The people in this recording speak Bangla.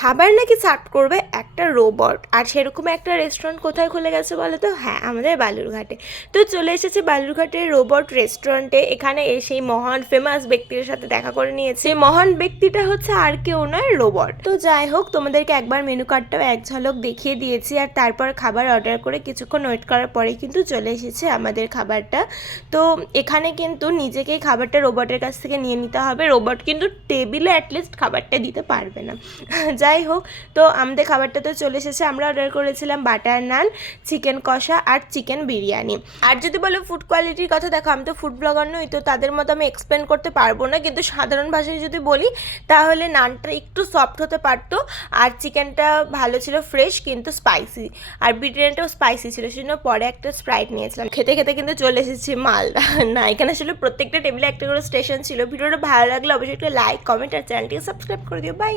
খাবার নাকি সার্ভ করবে একটা রোবট। আর সেরকম একটা রেস্টুরেন্ট কোথায় খুলে গেছে বলো তো? হ্যাঁ, আমাদের বালুরঘাটে। তো চলে এসেছে বালুরঘাটের রোবট রেস্টুরেন্টে। এখানে সেই মহান ফেমাস ব্যক্তির সাথে দেখা করে নিয়েছে। সেই মহান ব্যক্তিটা হচ্ছে আর কেউ নয়, রোবট। তো যাই হোক, তোমাদেরকে একবার মেনু কার্ডটাও এক ঝলক দেখিয়ে দিয়েছি। আর তারপর খাবার অর্ডার করে কিছুক্ষণ ওয়েট করার পরেই কিন্তু চলে এসেছে আমাদের খাবারটা। তো এখানে কিন্তু নিজেকেই খাবারটা রোবটের কাছ থেকে নিয়ে নিতে হবে। রোবট কিন্তু টেবিলে অ্যাটলিস্ট খাবারটা দিতে পারবে না। যাই হোক, তো আমাদের খাবারটা তো চলে এসেছে। আমরা অর্ডার করেছিলাম বাটার নান, চিকেন কষা আর চিকেন বিরিয়ানি। আর যদি বলো ফুড কোয়ালিটির কথা, দেখো আমি তো ফুড ব্লগার নই, তো তাদের মতো আমি এক্সপ্লেন করতে পারবো না, কিন্তু সাধারণ ভাষায় যদি বলি তাহলে নানটা একটু সফট হতে পারতো, আর চিকেনটা ভালো ছিল, ফ্রেশ কিন্তু স্পাইসি, আর বিরিয়ানিটাও স্পাইসি ছিল, সেজন্য পরে একটা স্প্রাইট নিয়েছিলাম। খেতে খেতে কিন্তু চলে এসেছি মালদা। না, এখানে আসলে প্রত্যেকটা টেবিলে একটা করে স্টেশন ছিল। ভিডিওটা ভালো লাগলে অবশ্যই একটা লাইক, কমেন্ট আর চ্যানেলটিকে সাবস্ক্রাইব করে দিও। বাই।